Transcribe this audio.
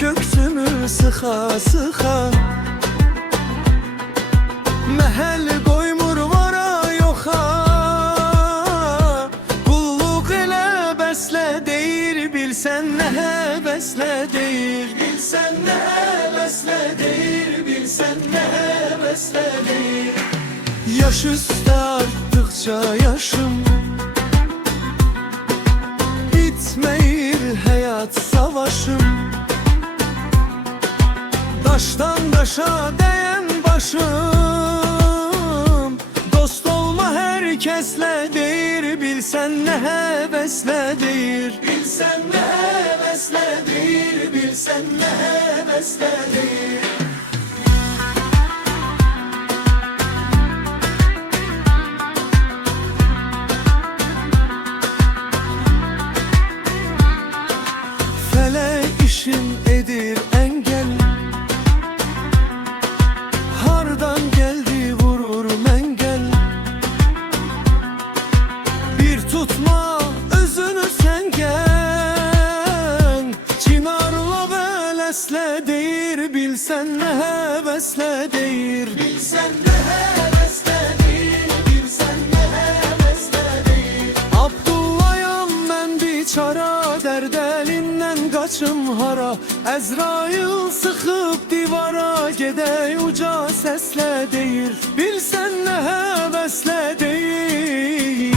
köksümü sıxa sıxa. Məhəl qoymur vara yoxa, qulluq elə bəslə deyir, bilsən nə həvəslə deyir. Bilsən nə həvəslə deyir, bilsən nə həvəslə deyir. Yaş üstə artdıqca yaşım, bitməyir həyat savaşım. Daşdan daşa dəyən başım, dost olma hər kəslə deyir, bilsən nə həvəslə deyir. Bilsən nə həvəslə deyir, bilsən nə həvəslə deyir. Fələk işin edir əngəl, hardan gəldi vurur məngəl. Bir tutma özünü sən gəl, çinarla vələslə deyir, bilsən nə həvəslə deyir. Bilsən nə həvəslə deyir, bilsən nə həvəslə deyir. Abdullayam mən biçara, dərd əlindən qaçım hara. Əzrail sıxıb divara, gedək uca səslə deyir, bilsən nə həvəslə deyir.